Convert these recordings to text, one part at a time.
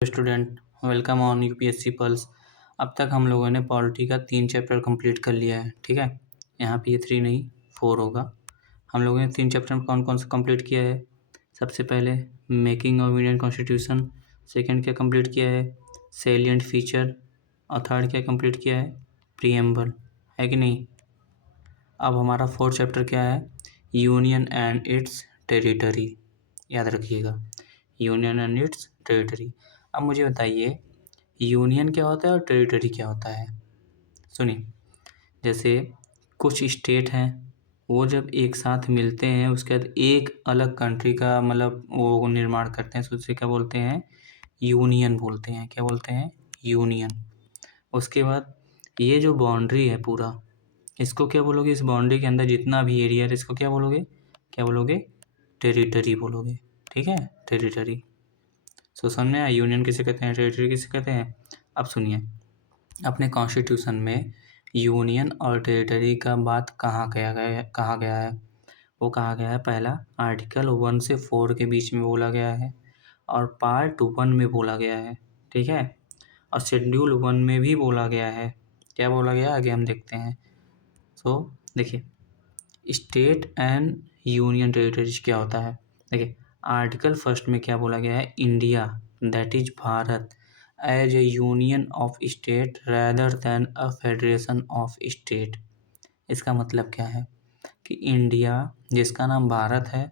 Student, welcome on UPSC pulse. अब तक हम लोगों ने पॉलिटी का 3 चैप्टर कंप्लीट कर लिया है। ठीक है, यहाँ पे ये 3 नहीं 4 होगा। हम लोगों ने 3 चैप्टर में कौन कौन सा कंप्लीट किया है? सबसे पहले making of Indian constitution, second क्या कंप्लीट किया है? सेलिएंट फीचर, और थर्ड क्या कंप्लीट किया है? प्रीएम्बल, है कि नहीं? अब हमारा 4th चैप्टर क्या है? Union and it's territory. याद रखिएगा, यूनियन एंड इट्स टेरिटरी। अब मुझे बताइए, यूनियन क्या होता है और टेरिटरी क्या होता है? सुनिए, जैसे कुछ स्टेट हैं, वो जब एक साथ मिलते हैं उसके बाद एक अलग कंट्री का मतलब वो निर्माण करते हैं, तो उससे क्या बोलते हैं? यूनियन बोलते हैं। क्या बोलते हैं? यूनियन। उसके बाद ये जो बाउंड्री है पूरा, इसको क्या बोलोगे? इस बाउंड्री के अंदर जितना भी एरिया है इसको क्या बोलोगे? क्या बोलोगे? टेरिटरी बोलोगे। ठीक है, टेरिटरी। सो समझ में आया, यूनियन किसे कहते हैं, टेरिटरी किसे कहते हैं? अब सुनिए, अपने कॉन्स्टिट्यूशन में यूनियन और टेरिटरी का बात कहाँ गया है? वो कहा गया है, पहला आर्टिकल 1 से 4 के बीच में बोला गया है, और पार्ट 1 में बोला गया है। ठीक है, और शेड्यूल 1 में भी बोला गया है। क्या बोला गया, आगे हम देखते हैं। सो देखिए, स्टेट एंड यूनियन टेरिटरीज क्या होता है? देखिए, आर्टिकल 1 में क्या बोला गया है? India, that is Bharat, as a union of state rather than a federation of state. इसका मतलब क्या है कि इंडिया, जिसका नाम भारत है,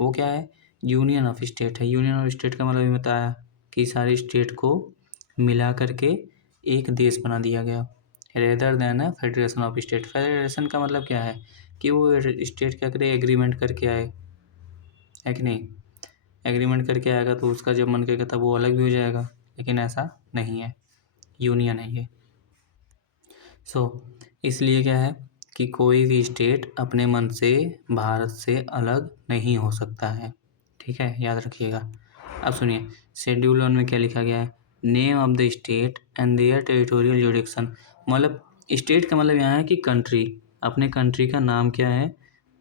वो क्या है? यूनियन ऑफ स्टेट है। यूनियन ऑफ स्टेट का मतलब ये बताया कि सारी स्टेट को मिला करके एक देश बना दिया गया, rather than a federation of state. Federation का मतलब क्या है कि वो स्टेट क्या करे? एग्रीमेंट करके आए, है कि नहीं? एग्रीमेंट करके आएगा तो उसका जब मन करेगा तब वो अलग भी हो जाएगा, लेकिन ऐसा नहीं है, यूनियन है ये। इसलिए क्या है कि कोई भी स्टेट अपने मन से भारत से अलग नहीं हो सकता है। ठीक है, याद रखिएगा। अब सुनिए, शेड्यूल 1 में क्या लिखा गया है? Name of the state and their territorial jurisdiction. मतलब स्टेट का मतलब यहाँ है कि कंट्री, अपने कंट्री का नाम क्या है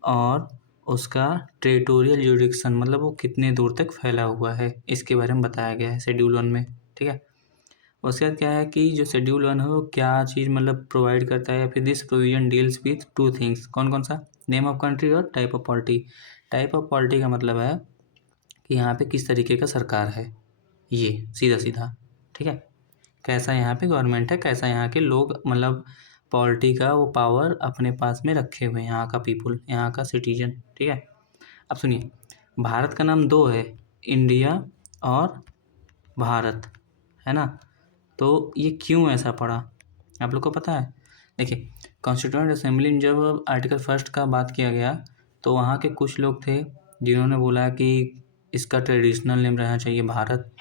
और उसका टेरिटोरियल जुरिडिक्शन मतलब वो कितने दूर तक फैला हुआ है, इसके बारे में बताया गया है शेड्यूल 1 में। ठीक है, उसके बाद क्या है कि जो शेड्यूल 1 है वो क्या चीज़ मतलब प्रोवाइड करता है, या फिर this provision deals with 2 things. कौन कौन सा? नेम ऑफ कंट्री और type of polity. Type of polity का मतलब है कि यहाँ पे किस तरीके का सरकार है, ये सीधा सीधा। ठीक है, कैसा यहाँ पे गवर्नमेंट है, कैसा यहाँ के लोग मतलब पॉलिटी का वो पावर अपने पास में रखे हुए हैं, यहाँ का पीपुल, यहाँ का सिटीजन। ठीक है, अब सुनिए, भारत का नाम 2 है, इंडिया और भारत, है ना? तो ये क्यों ऐसा पड़ा, आप लोग को पता है? देखिए, कॉन्स्टिट्यूएंट असेंबली में जब आर्टिकल 1 का बात किया गया तो वहाँ के कुछ लोग थे जिन्होंने बोला कि इसका ट्रेडिशनल नेम रहना चाहिए भारत,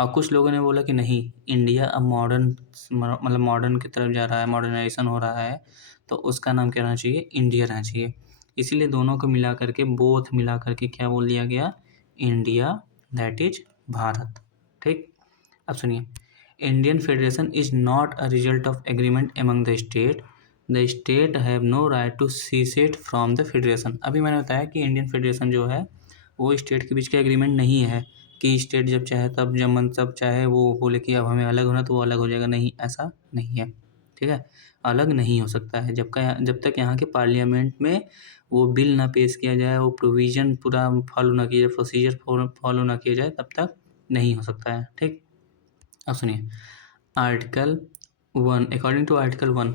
और कुछ लोगों ने बोला कि नहीं, इंडिया अब मॉडर्न मतलब मॉडर्न की तरफ जा रहा है, मॉडर्नाइजेशन हो रहा है, तो उसका नाम क्या रहना चाहिए? इंडिया रहना चाहिए। इसीलिए दोनों को मिला करके, बोथ मिला करके क्या बोल दिया गया? India, that is Bharat. ठीक, अब सुनिए, Indian Federation is not a result of agreement among the state. The state have no right to secede from the federation. अभी मैंने बताया कि इंडियन फेडरेशन जो है वो स्टेट के बीच का एग्रीमेंट नहीं है कि स्टेट जब चाहे तब, जब मन तब चाहे वो बोले कि अब हमें अलग होना तो वो अलग हो जाएगा। नहीं, ऐसा नहीं है। ठीक है, अलग नहीं हो सकता है जब तक यहाँ के पार्लियामेंट में वो बिल ना पेश किया जाए, वो प्रोविज़न पूरा फॉलो ना किया जाए, प्रोसीजर फॉलो ना किया जाए, तब तक नहीं हो सकता है। ठीक, अब सुनिए, आर्टिकल 1, अकॉर्डिंग टू आर्टिकल 1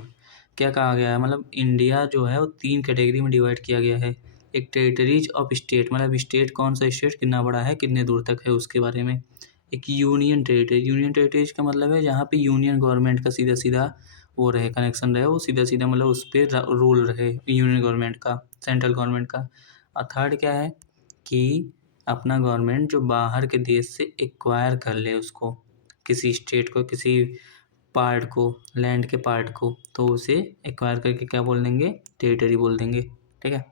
क्या कहा गया है? मतलब इंडिया जो है वो 3 कैटेगरी में डिवाइड किया गया है। एक टेरिटरीज ऑफ स्टेट, मतलब स्टेट, कौन सा स्टेट कितना बड़ा है, कितने दूर तक है, उसके बारे में। एक यूनियन टेरिटरी, यूनियन टेरिटरीज का मतलब है जहाँ पे यूनियन गवर्नमेंट का सीधा सीधा वो रहे, कनेक्शन रहे, वो सीधा सीधा मतलब उस पर रूल रहे यूनियन गवर्नमेंट का, सेंट्रल गवर्नमेंट का। और थर्ड क्या है कि अपना गवर्नमेंट जो बाहर के देश से एक्वायर कर ले उसको, किसी स्टेट को, किसी पार्ट को, लैंड के पार्ट को, तो उसे एक्वायर करके क्या बोल देंगे? टेरिटरी बोल देंगे। ठीक है,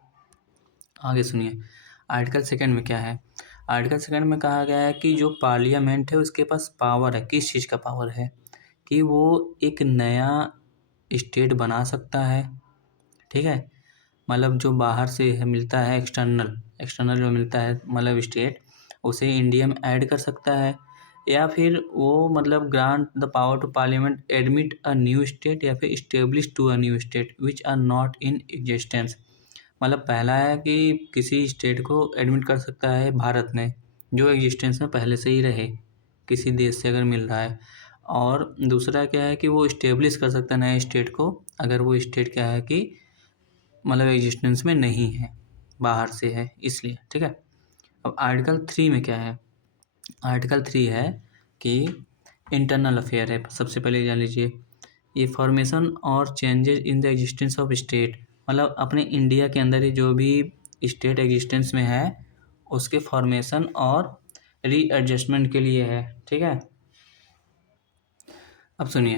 आगे सुनिए, आर्टिकल 2 में क्या है? आर्टिकल 2 में कहा गया है कि जो पार्लियामेंट है उसके पास पावर है, किस चीज़ का पावर है? कि वो एक नया स्टेट बना सकता है। ठीक है, मतलब जो बाहर से है मिलता है, एक्सटर्नल जो मिलता है मतलब स्टेट, उसे इंडिया में ऐड कर सकता है, या फिर वो मतलब grant the power to parliament admit a new state या फिर establish to a new state which are not in existence. मतलब पहला है कि किसी स्टेट को एडमिट कर सकता है भारत में जो एग्जिस्टेंस में पहले से ही रहे, किसी देश से अगर मिल रहा है। और दूसरा क्या है कि वो इस्टेब्लिश कर सकता है नए स्टेट को अगर वो स्टेट क्या है कि मतलब एग्जिस्टेंस में नहीं है, बाहर से है इसलिए। ठीक है। अब आर्टिकल 3 में क्या है? आर्टिकल 3 है कि इंटरनल अफेयर है। सबसे पहले जान लीजिए, ये फॉर्मेशन और changes in the existence of state, मतलब अपने इंडिया के अंदर ही जो भी स्टेट एग्जिस्टेंस में है उसके फॉर्मेशन और रीएडजस्टमेंट के लिए है। ठीक है। अब सुनिए,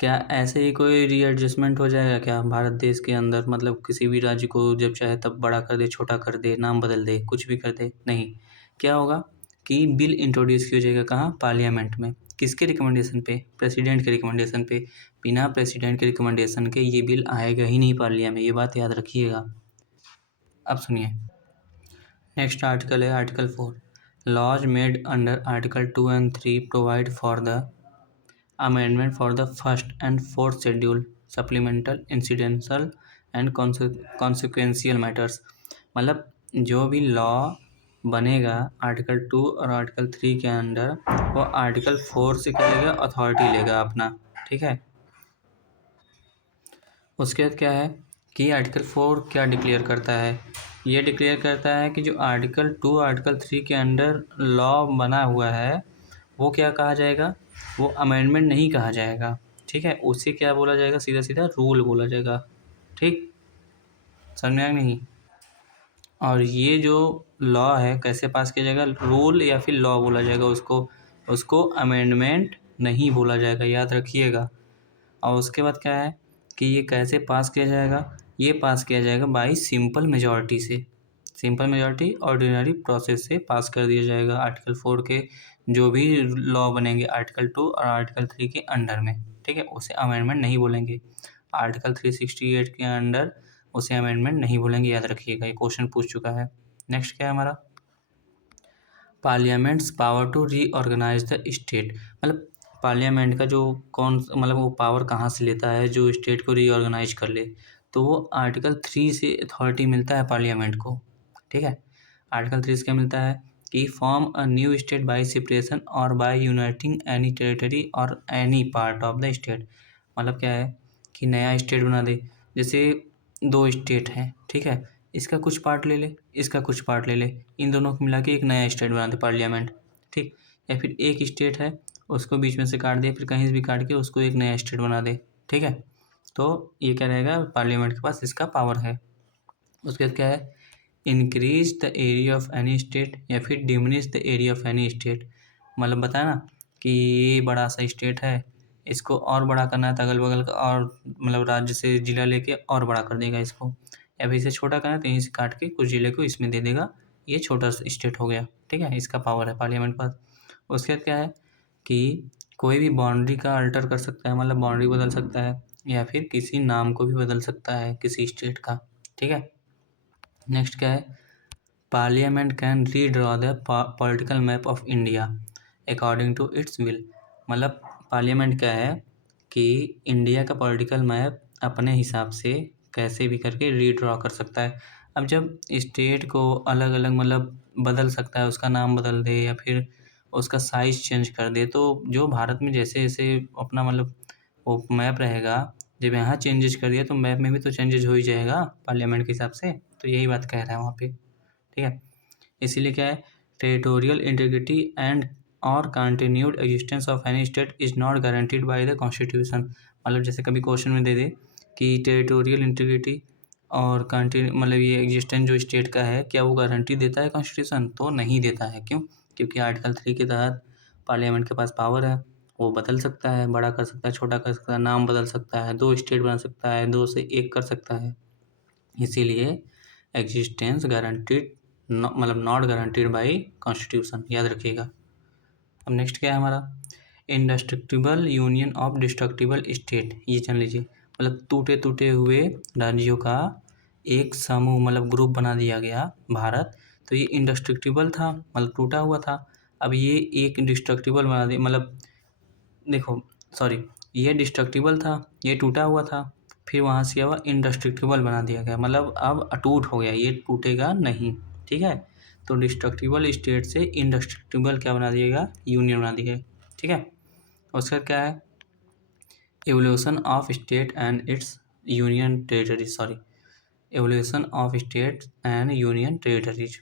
क्या ऐसे ही कोई रीएडजस्टमेंट हो जाएगा क्या भारत देश के अंदर? मतलब किसी भी राज्य को जब चाहे तब बड़ा कर दे, छोटा कर दे, नाम बदल दे, कुछ भी कर दे? नहीं। क्या होगा कि बिल इंट्रोड्यूस किया जाएगा कहाँ? पार्लियामेंट में। किसके रिकमेंडेशन पे? प्रेसिडेंट के रिकमेंडेशन पे। बिना प्रेसिडेंट के रिकमेंडेशन के ये बिल आएगा ही नहीं पार्लियामेंट में, ये बात याद रखिएगा। अब सुनिए, नेक्स्ट आर्टिकल है article 4। Laws made under article 2 and 3 provide for the amendment for the first and fourth schedule, supplemental, incidental and consequential matters। मतलब जो भी लॉ बनेगा आर्टिकल 2 और आर्टिकल 3 के अंडर, वो आर्टिकल 4 से क्या लेगा? अथॉरिटी लेगा अपना। ठीक है। उसके बाद क्या है कि आर्टिकल 4 क्या डिक्लेयर करता है? ये डिक्लेयर करता है कि जो आर्टिकल 2 आर्टिकल 3 के अंडर लॉ बना हुआ है वो क्या कहा जाएगा? वो अमेंडमेंट नहीं कहा जाएगा। ठीक है। उसे क्या बोला जाएगा? सीधा सीधा रूल बोला जाएगा। ठीक, समझ में आया नहीं? और ये जो लॉ है कैसे पास किया जाएगा? रूल या फिर लॉ बोला जाएगा उसको, उसको अमेंडमेंट नहीं बोला जाएगा, याद रखिएगा। और उसके बाद क्या है कि ये कैसे पास किया जाएगा? ये पास किया जाएगा बाई सिंपल मेजॉरिटी से। सिंपल मेजॉरिटी ऑर्डिनरी प्रोसेस से पास कर दिया जाएगा आर्टिकल 4 के जो भी लॉ बनेंगे आर्टिकल 2 और आर्टिकल 3 के अंडर में। ठीक है। उसे अमेंडमेंट नहीं बोलेंगे। आर्टिकल 368 के अंडर उसे अमेंडमेंट नहीं बोलेंगे, याद रखिएगा, ये क्वेश्चन पूछ चुका है। नेक्स्ट क्या है हमारा? Parliament's power to reorganize the state. मतलब पार्लियामेंट का जो कौन मतलब वो पावर कहाँ से लेता है जो स्टेट को रीऑर्गेनाइज कर ले? तो वो आर्टिकल 3 से अथॉरिटी मिलता है पार्लियामेंट को। ठीक है। आर्टिकल 3 से क्या मिलता है कि form a new state by separation और बाय यूनाइटिंग एनी टेरिटरी और any part of the state. मतलब क्या है कि नया स्टेट बना दे। जैसे 2 स्टेट हैं, ठीक है, इसका कुछ पार्ट ले ले, इसका कुछ पार्ट ले ले, इन दोनों को मिला के एक नया स्टेट बना दे पार्लियामेंट। ठीक। या फिर एक स्टेट है उसको बीच में से काट दे, फिर कहीं से भी काट के उसको एक नया स्टेट बना दे। ठीक है। तो ये क्या रहेगा? पार्लियामेंट के पास इसका पावर है। उसके बाद क्या है? Increase the area of any state या फिर diminish the area of any state. मतलब बताया ना कि ये बड़ा सा स्टेट है, इसको और बड़ा करना है तो अगल बगल का और मतलब राज्य से ज़िला लेके और बड़ा कर देगा इसको, या फिर इसे छोटा करना है तो यहीं से काट के कुछ ज़िले को इसमें दे देगा, ये छोटा स्टेट हो गया। ठीक है। इसका पावर है पार्लियामेंट पास। उसके बाद क्या है कि कोई भी बाउंड्री का अल्टर कर सकता है, मतलब बाउंड्री बदल सकता है, या फिर किसी नाम को भी बदल सकता है किसी स्टेट का। ठीक है। नेक्स्ट क्या है? Parliament can redraw the political map of India according to its will. मतलब पार्लियामेंट क्या है कि इंडिया का पॉलिटिकल मैप अपने हिसाब से कैसे भी करके रीड्रॉ कर सकता है। अब जब स्टेट को अलग अलग मतलब बदल सकता है, उसका नाम बदल दे या फिर उसका साइज़ चेंज कर दे, तो जो भारत में जैसे जैसे अपना मतलब वो मैप रहेगा, जब यहाँ चेंजेस कर दिया तो मैप में भी तो चेंजेस हो ही जाएगा पार्लियामेंट के हिसाब से। तो यही बात कह रहा है वहाँ पे। ठीक है। इसीलिए क्या है? टेरिटोरियल इंटीग्रिटी एंड और continued existence of any state is not guaranteed by the constitution. मतलब जैसे कभी क्वेश्चन में दे दे कि टेरिटोरियल इंटीग्रिटी और कंटिन्यू मतलब ये एग्जिस्टेंस जो स्टेट का है क्या वो गारंटी देता है कॉन्स्टिट्यूशन? तो नहीं देता है। क्यों? क्योंकि आर्टिकल 3 के तहत पार्लियामेंट के पास पावर है, वो बदल सकता है, बड़ा कर सकता है, छोटा कर सकता है, नाम बदल सकता है, 2 स्टेट बना सकता है, 2 से 1 कर सकता है। इसीलिए एग्जिस्टेंस गारंटीड मतलब नॉट गारंटीड बाई कॉन्स्टिट्यूशन, याद रखिएगा। अब नेक्स्ट क्या है हमारा? इंडस्ट्रक्टिबल यूनियन ऑफ डिस्ट्रक्टिबल स्टेट। ये जान लीजिए, मतलब टूटे टूटे हुए राज्यों का एक समूह मतलब ग्रुप बना दिया गया भारत। तो ये इंडस्ट्रक्टिबल था मतलब टूटा हुआ था। अब ये एक डिस्ट्रक्टिबल बना दिया, मतलब देखो सॉरी, ये डिस्ट्रक्टिबल था, ये टूटा हुआ था, फिर वहाँ से हुआ इंडेस्ट्रक्टिबल बना दिया गया, मतलब अब अटूट हो गया, ये टूटेगा नहीं। ठीक है, तो डिस्ट्रक्टिबल स्टेट से इंडेस्ट्रक्टिबल क्या बना दिएगा, यूनियन बना दिया। ठीक है, उसका क्या है, evolution of state and it's union territories, sorry, evolution of state and union territories.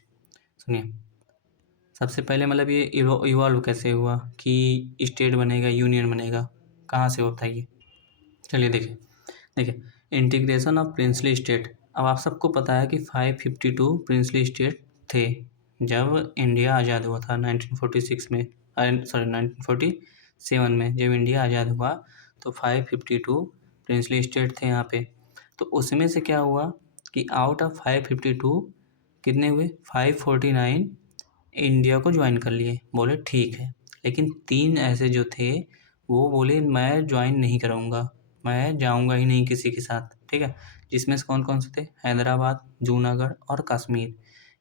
सुनिए, सबसे पहले मतलब ये इवॉल्व कैसे हुआ कि स्टेट बनेगा, यूनियन बनेगा, कहाँ से होता है ये, चलिए देखिए। देखिए, इंटीग्रेशन ऑफ प्रिंसली स्टेट। अब आप सबको पता है कि 552 प्रिंसली स्टेट थे जब इंडिया आज़ाद हुआ था 1946 में, सॉरी 1947 में जब इंडिया आज़ाद हुआ तो 552 प्रिंसली स्टेट थे यहाँ पे। तो उसमें से क्या हुआ कि आउट ऑफ 552 कितने हुए, 549 इंडिया को ज्वाइन कर लिए, बोले ठीक है। लेकिन 3 ऐसे जो थे वो बोले मैं ज्वाइन नहीं करूँगा, मैं जाऊँगा ही नहीं किसी के साथ। ठीक है, जिसमें से कौन कौन से थे, हैदराबाद, जूनागढ़ और कश्मीर।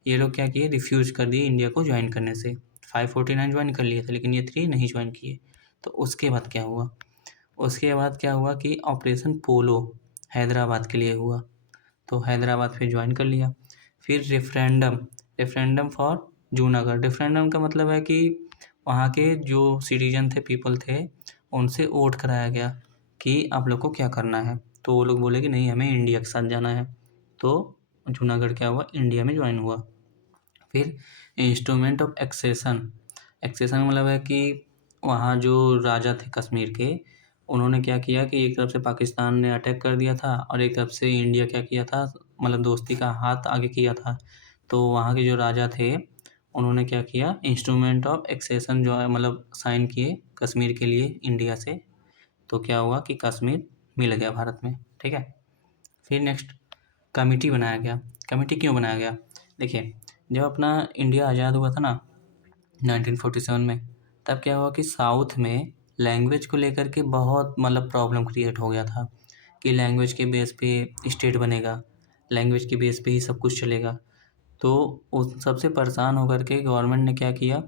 ये लोग क्या किए, रिफ्यूज़ कर दिए इंडिया को ज्वाइन करने से। 549 ज्वाइन कर लिए थे लेकिन ये 3 नहीं ज्वाइन किए। तो उसके बाद क्या हुआ, उसके बाद क्या हुआ कि ऑपरेशन पोलो हैदराबाद के लिए हुआ, तो हैदराबाद फिर ज्वाइन कर लिया। फिर रेफरेंडम फॉर जूनागढ़। रेफरेंडम का मतलब है कि वहाँ के जो सिटीजन थे, पीपल थे, उनसे वोट कराया गया कि आप लोग को क्या करना है। तो वो लोग बोले कि नहीं, हमें इंडिया के साथ जाना है। तो जूनागढ़ क्या हुआ, इंडिया में ज्वाइन हुआ। फिर इंस्ट्रूमेंट ऑफ एक्सेशन। एक्सेशन मतलब है कि वहाँ जो राजा थे कश्मीर के, उन्होंने क्या किया कि एक तरफ से पाकिस्तान ने अटैक कर दिया था और एक तरफ से इंडिया क्या किया था, मतलब दोस्ती का हाथ आगे किया था। तो वहाँ के जो राजा थे उन्होंने क्या किया, इंस्ट्रूमेंट ऑफ एक्सेशन जो है मतलब साइन किए कश्मीर के लिए इंडिया से। तो क्या हुआ कि कश्मीर मिल गया भारत में। ठीक है, फिर नेक्स्ट कमेटी बनाया गया। कमेटी क्यों बनाया गया, देखिए जब अपना इंडिया आज़ाद हुआ था ना 1947 में, तब क्या हुआ कि साउथ में लैंग्वेज को लेकर के बहुत मतलब प्रॉब्लम क्रिएट हो गया था कि लैंग्वेज के बेस पे स्टेट बनेगा, लैंग्वेज के बेस पे ही सब कुछ चलेगा। तो उस सबसे परेशान होकर के गवर्नमेंट ने क्या किया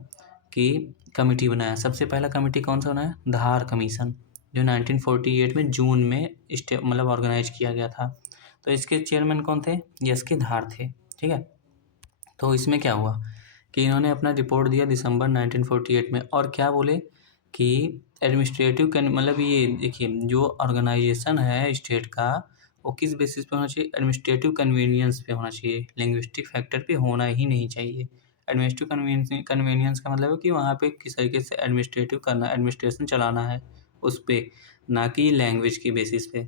कि कमेटी बनाया। सबसे पहला कमेटी कौन सा बनाया, धार कमीशन, जो 1948 में जून में मतलब ऑर्गेनाइज किया गया था। तो इसके चेयरमैन कौन थे, एस के धार थे। ठीक है, तो इसमें क्या हुआ कि इन्होंने अपना रिपोर्ट दिया दिसंबर 1948 में, और क्या बोले कि एडमिनिस्ट्रेटिव मतलब ये देखिए जो ऑर्गेनाइजेशन है स्टेट का, वो किस बेसिस पे होना चाहिए, एडमिनिस्ट्रेटिव कन्वीनियंस पे होना चाहिए, लिंग्विस्टिक फैक्टर पे होना ही नहीं चाहिए। एडमिनिस्ट्रेटिव कन्वीनियंस का मतलब है कि वहाँ पे किस तरीके से एडमिनिस्ट्रेटिव करना, एडमिनिस्ट्रेशन चलाना है उस पर, ना कि लैंग्वेज के बेसिस पे।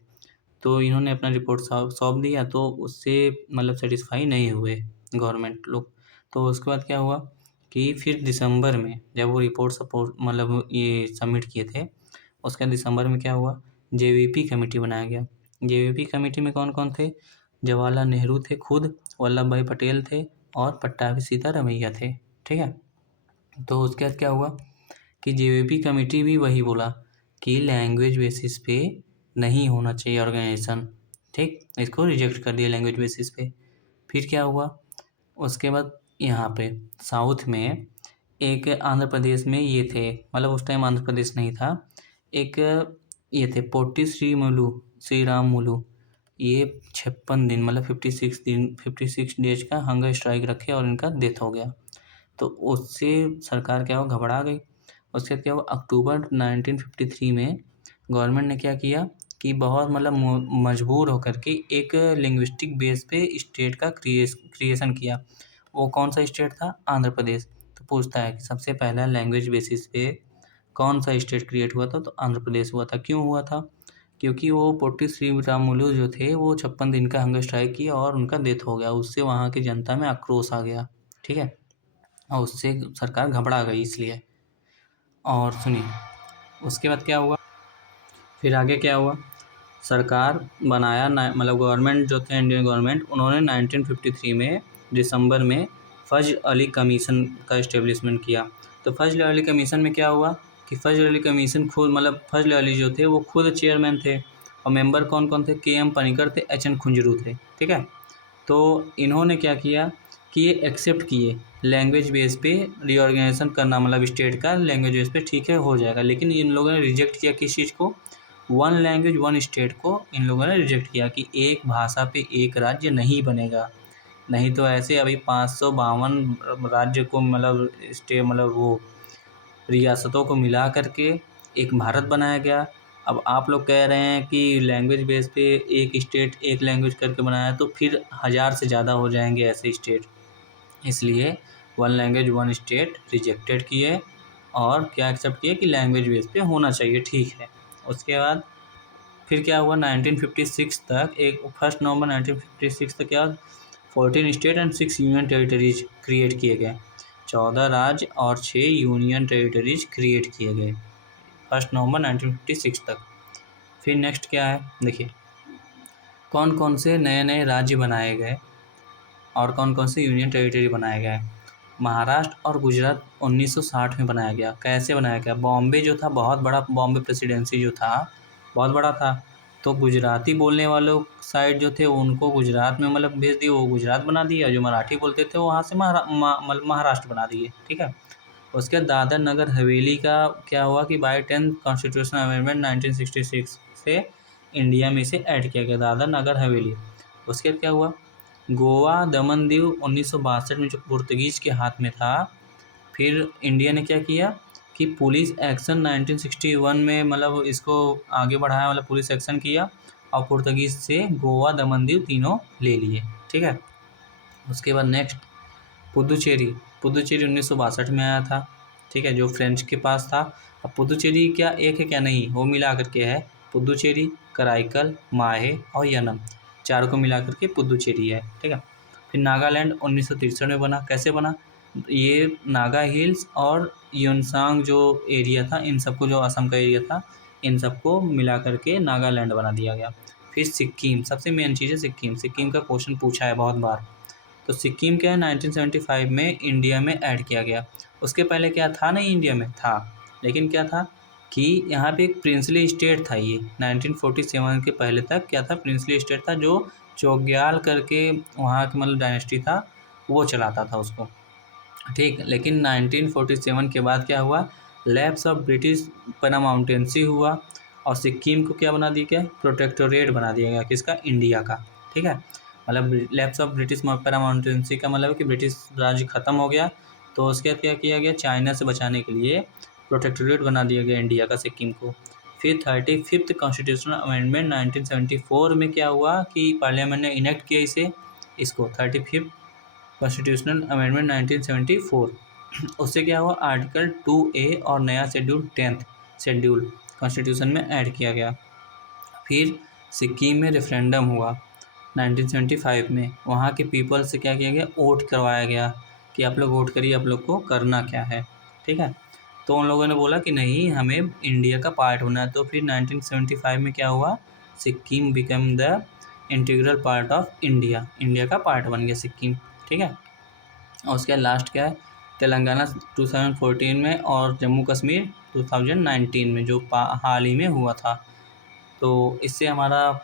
तो इन्होंने अपना रिपोर्ट सौंप दिया, तो उससे मतलब सेटिस्फाई नहीं हुए गवर्नमेंट लोग। तो उसके बाद क्या हुआ कि फिर दिसंबर में जब वो रिपोर्ट सपोर्ट मतलब ये सबमिट किए थे, उसके बाद दिसंबर में क्या हुआ, जेवीपी कमेटी बनाया गया। जेवीपी कमेटी में कौन कौन थे, जवाहरलाल नेहरू थे खुद, वल्लभ भाई पटेल थे और पट्टाभी सीतारमैया थे। ठीक है, तो उसके बाद क्या हुआ कि जेवीपी कमेटी भी वही बोला कि लैंग्वेज बेसिस पे नहीं होना चाहिए ऑर्गेनाइजेशन। ठीक, इसको रिजेक्ट कर दिया लैंग्वेज बेसिस पे। फिर क्या हुआ, उसके बाद यहाँ पे साउथ में एक आंध्र प्रदेश में ये थे, मतलब उस टाइम आंध्र प्रदेश नहीं था, एक ये थे पोटी श्री राम मुलू। ये 56 दिन मतलब 56 डेज का हंगर स्ट्राइक रखे और इनका डेथ हो गया। तो उससे सरकार क्या हुआ, घबरा गई। उसके बाद क्या हुआ, अक्टूबर 1953 में गवर्नमेंट ने क्या किया कि बहुत मतलब मजबूर होकर के एक लिंग्विस्टिक बेस पे स्टेट का क्रिएशन किया। वो कौन सा स्टेट था, आंध्र प्रदेश। तो पूछता है कि सबसे पहला लैंग्वेज बेसिस पे कौन सा स्टेट क्रिएट हुआ था, तो आंध्र प्रदेश हुआ था। क्यों हुआ था, क्योंकि वो पोटी श्रीरामुलु जो थे वो 56 दिन का हंगर स्ट्राइक किया और उनका डेथ हो गया। उससे वहाँ की जनता में आक्रोश आ गया। ठीक है, और उससे सरकार घबरा गई इसलिए। और सुनिए उसके बाद क्या हुआ, फिर आगे क्या हुआ, सरकार बनाया मतलब गवर्नमेंट जो थे इंडियन गवर्नमेंट, उन्होंने 1953 में दिसंबर में फजल अली कमीशन का इस्टेब्लिशमेंट किया। तो फजल अली कमीशन में क्या हुआ कि फजल अली कमीशन खुद मतलब फजल अली जो थे वो खुद चेयरमैन थे, और मेंबर कौन कौन थे, के एम पनिकर थे, एच एन खुंजरू थे। ठीक है, तो इन्होंने क्या किया कि ये एक्सेप्ट किए लैंग्वेज बेस पे रीऑर्गेनाइजेशन करना, मतलब स्टेट का लैंग्वेज बेस पे ठीक है हो जाएगा। लेकिन इन लोगों ने रिजेक्ट किया किस चीज़ को, वन लैंग्वेज वन स्टेट को इन लोगों ने रिजेक्ट किया कि एक भाषा पे एक राज्य नहीं बनेगा। नहीं तो ऐसे अभी 552 राज्य को मतलब मतलब वो रियासतों को मिला करके एक भारत बनाया गया। अब आप लोग कह रहे हैं कि लैंग्वेज बेस पे एक स्टेट एक लैंग्वेज करके बनाया, तो फिर 1000 से ज़्यादा हो जाएंगे ऐसे स्टेट। इसलिए one language one state rejected किए और क्या एक्सेप्ट किए कि लैंग्वेज बेस पे होना चाहिए, ठीक है। उसके बाद फिर क्या हुआ 1956 तक, एक 1 नवंबर 1956 तक क्या 14 state and 6 union territories create किए गए। 14 राज्य और 6 यूनियन टेरिटरीज क्रिएट किए गए 1 नवंबर 1956 तक। फिर नेक्स्ट क्या है देखिए, कौन कौन से नए नए राज्य बनाए गए और कौन कौन से यूनियन टेरिटरी बनाए गए। महाराष्ट्र और गुजरात 1960 में बनाया गया। कैसे बनाया गया, बॉम्बे जो था बहुत बड़ा, बॉम्बे प्रेसिडेंसी जो था बहुत बड़ा था, तो गुजराती बोलने वालों साइड जो थे उनको गुजरात में मतलब भेज दिए, वो गुजरात बना दिया। जो मराठी बोलते थे वहाँ से महाराष्ट्र बना दिए, ठीक है। उसके दादर नगर हवेली का क्या हुआ कि बाय 10th कॉन्स्टिट्यूशनल अमेंडमेंट 1966 से इंडिया में इसे ऐड किया गया, दादर नगर हवेली। उसके बाद क्या हुआ, गोवा दमन दीव 1962 में जो पुर्तगीज के हाथ में था, फिर इंडिया ने क्या किया कि पुलिस एक्शन 1961 में मतलब इसको आगे बढ़ाया, मतलब पुलिस एक्शन किया और पुर्तगीज से गोवा दमन दीव तीनों ले लिए, ठीक है। उसके बाद नेक्स्ट पुदुचेरी, पुदुचेरी 1962 में आया था, ठीक है, जो फ्रेंच के पास था। अब पुदुचेरी क्या एक है क्या, नहीं, वो मिला करके है पुदुचेरी, कराईकल, माहे और यनम, चार को मिला करके पुदुचेरी है, ठीक है। फिर नागालैंड 1963 में बना। कैसे बना, ये नागा हिल्स और योनसांग जो एरिया था, इन सबको, जो असम का एरिया था, इन सबको मिला करके नागालैंड बना दिया गया। फिर सिक्किम, सबसे मेन चीज़ है सिक्किम, सिक्किम का क्वेश्चन पूछा है बहुत बार। तो सिक्किम क्या है 1975 में इंडिया में ऐड किया गया। उसके पहले क्या था, नहीं इंडिया में था, लेकिन क्या था कि यहाँ पे एक प्रिंसली स्टेट था। ये 1947 के पहले तक क्या था, प्रिंसली स्टेट था, जो चोग्याल करके वहाँ की मतलब डायनेस्टी था, वो चलाता था उसको, ठीक। लेकिन 1947 के बाद क्या हुआ, लैप्स ऑफ ब्रिटिश पैरामाउंटेंसी हुआ और सिक्किम को क्या बना दिया गया, प्रोटेक्टोरेट बना दिया गया, किसका, इंडिया का, ठीक है। मतलब लैप्स ऑफ ब्रिटिश पैरामाउंटेंसी का मतलब है कि ब्रिटिश राज्य खत्म हो गया, तो उसके बाद क्या किया गया, चाइना से बचाने के लिए प्रोटेक्टोरेट बना दिया गया इंडिया का सिक्किम को। फिर 35th कॉन्स्टिट्यूशनल अमेंडमेंट 1974 में क्या हुआ कि पार्लियामेंट ने इनेक्ट किया इसको 35th कॉन्स्टिट्यूशनल अमेंडमेंट 1974। उससे क्या हुआ, आर्टिकल 2A और नया शेड्यूल 10th शेड्यूल कॉन्स्टिट्यूशन में ऐड किया गया। फिर सिक्किम में रेफरेंडम हुआ 1975 में, वहाँ के पीपल से क्या किया गया, वोट करवाया गया कि आप लोग वोट करिए, आप लोग को करना क्या है, ठीक है। तो उन लोगों ने बोला कि नहीं, हमें इंडिया का पार्ट होना है। तो फिर 1975 में क्या हुआ, Sikkim become the integral part of India, India का पार्ट बन गया सिक्किम, ठीक है। और उसके लास्ट क्या है, तेलंगाना 2014 में और जम्मू कश्मीर 2019 में, जो हाल ही में हुआ था। तो इससे हमारा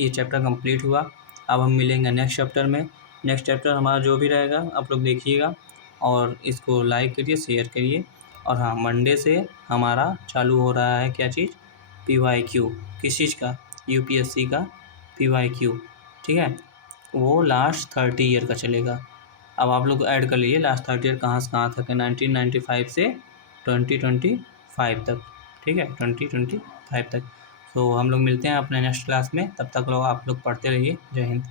ये चैप्टर कंप्लीट हुआ। अब हम मिलेंगे नेक्स्ट चैप्टर में। नेक्स्ट चैप्टर हमारा जो भी रहेगा आप लोग देखिएगा और इसको लाइक करिए, शेयर करिए। और हाँ, मंडे से हमारा चालू हो रहा है क्या चीज़, PYQ, किस चीज़ का, UPSC का PYQ, ठीक है। वो लास्ट 30 ईयर का चलेगा। अब आप लोग ऐड कर लीजिए लास्ट 30 ईयर कहाँ से कहाँ तक है, 1995 से 2025 तक, ठीक है, 2025 तक। तो हम लोग मिलते हैं अपने नेक्स्ट क्लास में, तब तक लोग आप लोग पढ़ते रहिए। जय हिंद।